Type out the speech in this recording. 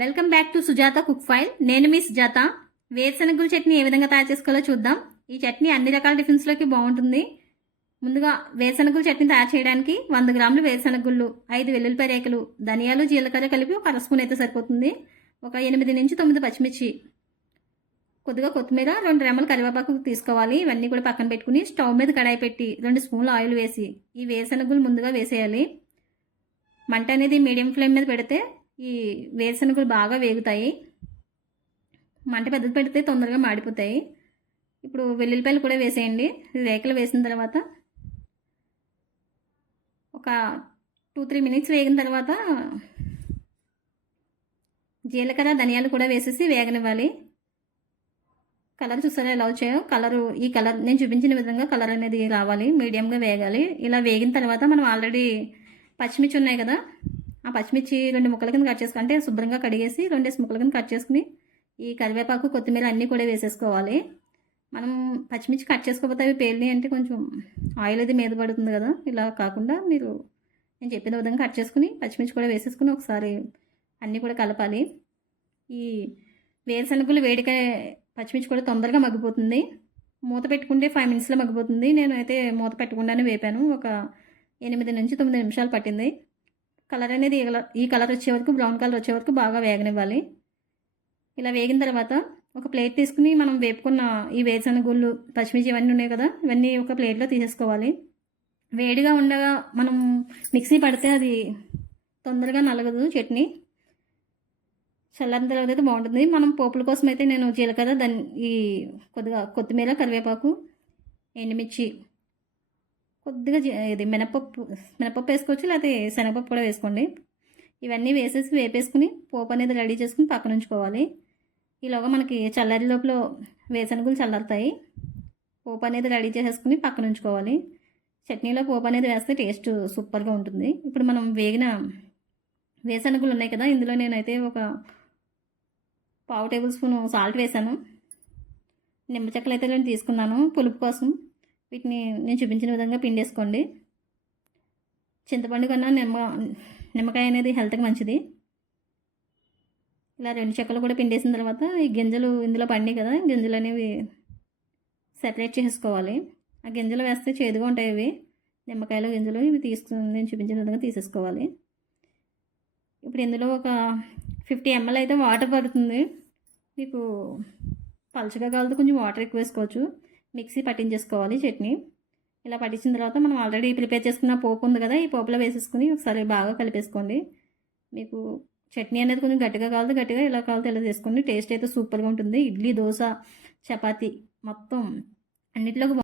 Welcome back to Sujatha cook file. నేను మీ సుజాత. వేరుశనగుల చట్నీ ఏ విధంగా తయారు చేసుకోవాలో చూద్దాం. ఈ చట్నీ అన్ని రకాల టిఫిన్స్లోకి బాగుంటుంది. ముందుగా వేరుశనగుల చట్నీ తయారు చేయడానికి వంద గ్రాములు వేరుశనగుళ్ళు ఐదు వెల్లుల్లిపాయ రేకలు ధనియాలు జీలకర్ర కలిపి ఒక అర స్పూన్ అయితే సరిపోతుంది. ఒక ఎనిమిది నుంచి తొమ్మిది పచ్చిమిర్చి కొద్దిగా కొత్తిమీర రెండు రెమ్మలు కరివేపాకు తీసుకోవాలి. ఇవన్నీ కూడా పక్కన పెట్టుకుని స్టవ్ మీద కడాయి పెట్టి రెండు స్పూన్లు ఆయిల్ వేసి ఈ వేరుశనగులు ముందుగా వేసేయాలి. మంట అనేది మీడియం ఫ్లేమ్ మీద పెడితే ఈ వేరుశనగలు బాగా వేగుతాయి. మంట పెద్దది పెడితే తొందరగా మాడిపోతాయి. ఇప్పుడు వెల్లుల్లిపాయలు కూడా వేసేయండి. రేకలు వేసిన తర్వాత ఒక టూ త్రీ మినిట్స్ వేగిన తర్వాత జీలకర్ర ధనియాలు కూడా వేసేసి వేగనివ్వాలి. కలర్ చూసారా ఎలా వచ్చాయో? కలరు ఈ కలర్ నేను చూపించిన విధంగా కలర్ అనేది రావాలి. మీడియంగా వేగాలి. ఇలా వేగిన తర్వాత మనం ఆల్రెడీ పచ్చిమిర్చి ఉన్నాయి కదా ఆ పచ్చిమిర్చి రెండు ముక్కల కింద కట్ చేసుకుంటే శుభ్రంగా కడిగేసి రెండేసి ముక్కల కింద కట్ చేసుకుని ఈ కరివేపాకు కొత్తిమీర అన్నీ కూడా వేసేసుకోవాలి. మనం పచ్చిమిర్చి కట్ చేసుకోకపోతే అవి పేలిని అంటే కొంచెం ఆయిల్ అది మీద పడుతుంది కదా. ఇలా కాకుండా మీరు నేను చెప్పిన విధంగా కట్ చేసుకుని పచ్చిమిర్చి కూడా వేసేసుకుని ఒకసారి అన్నీ కూడా కలపాలి. ఈ వేరుశనగలు వేడిక పచ్చిమిర్చి కూడా తొందరగా మగ్గిపోతుంది. మూత పెట్టుకుంటే ఫైవ్ మినిట్స్లో మగ్గిపోతుంది. నేను అయితే మూత పెట్టకుండానే వేపాను. ఒక ఎనిమిది నుంచి తొమ్మిది నిమిషాలు పట్టింది. కలర్ అనేది ఈ కలర్ ఈ కలర్ వచ్చే వరకు బ్రౌన్ కలర్ వచ్చే వరకు బాగా వేగనివ్వాలి. ఇలా వేగిన తర్వాత ఒక ప్లేట్ తీసుకుని మనం వేపుకున్న ఈ వేరుశనగుళ్ళు పచ్చిమిర్చి ఇవన్నీ ఉన్నాయి కదా ఇవన్నీ ఒక ప్లేట్లో తీసేసుకోవాలి. వేడిగా ఉండగా మనం మిక్సీ పడితే అది తొందరగా నలగదు చట్నీ. చల్లారిన తర్వాత అయితే బాగుంటుంది. మనం పోపుల కోసం అయితే నేను జీలకర్ర దాన్ని ఈ కొద్దిగా కొత్తిమీర కరివేపాకు ఎండుమిర్చి కొద్దిగా ఇది మినపప్పు మినపప్పు వేసుకోవచ్చు లేకపోతే శనగపప్పు కూడా వేసుకోండి. ఇవన్నీ వేసేసి వేపేసుకుని పోపు అనేది రెడీ చేసుకుని పక్కన ఉంచుకోవాలి. ఈలోగా మనకి చల్లారి లోపల వేసనగులు చల్లారుతాయి. పోపు అనేది రెడీ చేసేసుకుని పక్కన ఉంచుకోవాలి. చట్నీలో పోపు అనేది వేస్తే టేస్ట్ సూపర్గా ఉంటుంది. ఇప్పుడు మనం వేగిన వేసనగులు ఉన్నాయి కదా ఇందులో నేనైతే ఒక పావు టేబుల్ స్పూన్ సాల్ట్ వేసాను. నిమ్మ చెక్కలు అయితే నేను తీసుకున్నాను పులుపు కోసం. వీటిని నేను చూపించిన విధంగా పిండేసుకోండి. చింతపండు కన్నా నిమ్మ నిమ్మకాయ అనేది హెల్త్కి మంచిది. ఇలా రెండు చెక్కలు కూడా పిండేసిన తర్వాత ఈ గింజలు ఇందులో పండి కదా గింజలు అనేవి సెపరేట్ చేసుకోవాలి. ఆ గింజలు వేస్తే చేదుగా ఉంటాయి ఇవి. నిమ్మకాయలు గింజలు ఇవి తీసుకుని నేను చూపించిన విధంగా తీసేసుకోవాలి. ఇప్పుడు ఇందులో ఒక ఫిఫ్టీ ఎంఎల్ అయితే వాటర్ పడుతుంది. మీకు పలుచగా కావాలంటే కొంచెం వాటర్ ఎక్కువ వేసుకోవచ్చు. మిక్సీ పట్టించేసుకోవాలి చట్నీ. ఇలా పట్టించిన తర్వాత మనం ఆల్రెడీ ప్రిపేర్ చేసుకున్న పోపు ఉంది కదా ఈ పోపులో వేసేసుకుని ఒకసారి బాగా కలిపేసుకోండి. మీకు చట్నీ అనేది కొంచెం గట్టిగా కావాలి గట్టిగా ఇలా కావాలి ఇలా చేసుకోండి. టేస్ట్ అయితే సూపర్గా ఉంటుంది. ఇడ్లీ దోశ చపాతీ మొత్తం అన్నిట్లోకి